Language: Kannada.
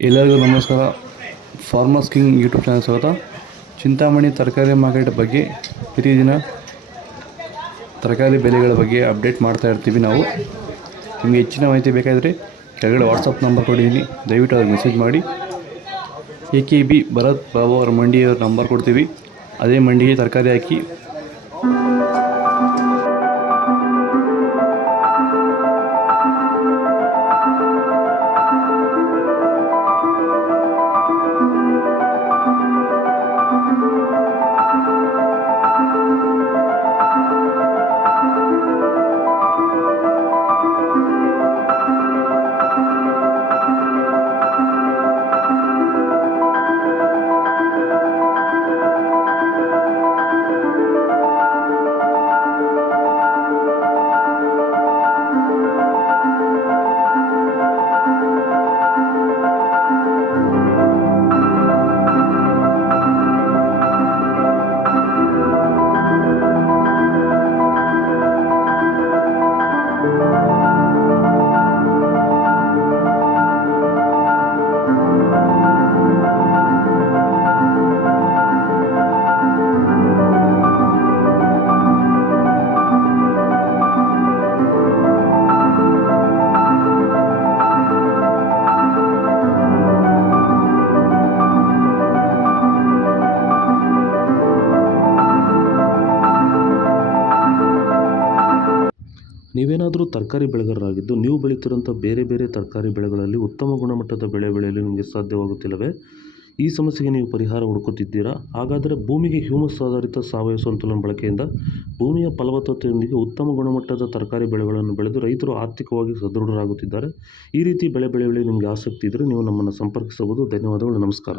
ಎಲ್ಲರಿಗೂ ನಮಸ್ಕಾರ. ಫಾರ್ಮರ್ಸ್ ಕಿಂಗ್ ಯೂಟ್ಯೂಬ್ ಚಾನಲ್ ಸ್ವಾಗತ. ಚಿಂತಾಮಣಿ ತರಕಾರಿ ಮಾರ್ಕೆಟ್ ಬಗ್ಗೆ ಪ್ರತಿದಿನ ತರಕಾರಿ ಬೆಲೆಗಳ ಬಗ್ಗೆ ಅಪ್ಡೇಟ್ ಮಾಡ್ತಾ ಇರ್ತೀವಿ ನಾವು. ನಿಮಗೆ ಹೆಚ್ಚಿನ ಮಾಹಿತಿ ಬೇಕಾದರೆ ಕೆಳಗಡೆ ವಾಟ್ಸಪ್ ನಂಬರ್ ಕೊಟ್ಟಿದ್ದೀನಿ, ದಯವಿಟ್ಟು ಅವ್ರಿಗೆ ಮೆಸೇಜ್ ಮಾಡಿ. AKB ಭರತ್ ಬಾಬು ಅವರ ಮಂಡಿಯವರ ನಂಬರ್ ಕೊಡ್ತೀವಿ, ಅದೇ ಮಂಡಿಗೆ ತರಕಾರಿ ಹಾಕಿ ನೀವೇನಾದರೂ ತರಕಾರಿ ಬೆಳೆಗಾರರಾಗಿದ್ದು ನೀವು ಬೆಳೀತಿರೋಂಥ ಬೇರೆ ಬೇರೆ ತರಕಾರಿ ಬೆಳೆಗಳಲ್ಲಿ ಉತ್ತಮ ಗುಣಮಟ್ಟದ ಬೆಳೆ ಬೆಳೆಯಲು ನಿಮಗೆ ಸಾಧ್ಯವಾಗುತ್ತಿಲ್ಲವೇ? ಈ ಸಮಸ್ಯೆಗೆ ನೀವು ಪರಿಹಾರ ಹುಡುಕುತ್ತಿದ್ದೀರಾ? ಹಾಗಾದರೆ ಭೂಮಿಗೆ ಹ್ಯೂಮಸ್ ಆಧಾರಿತ ಸಾವಯವ ಸಂತುಲನ ಬಳಕೆಯಿಂದ ಭೂಮಿಯ ಫಲವತ್ತತೆಯೊಂದಿಗೆ ಉತ್ತಮ ಗುಣಮಟ್ಟದ ತರಕಾರಿ ಬೆಳೆಗಳನ್ನು ಬೆಳೆದು ರೈತರು ಆರ್ಥಿಕವಾಗಿ ಸದೃಢರಾಗುತ್ತಿದ್ದಾರೆ. ಈ ರೀತಿ ಬೆಳೆ ಬೆಳೆಯಲು ನಿಮಗೆ ಆಸಕ್ತಿ ಇದ್ದರೆ ನೀವು ನಮ್ಮನ್ನು ಸಂಪರ್ಕಿಸಬಹುದು. ಧನ್ಯವಾದಗಳು. ನಮಸ್ಕಾರ.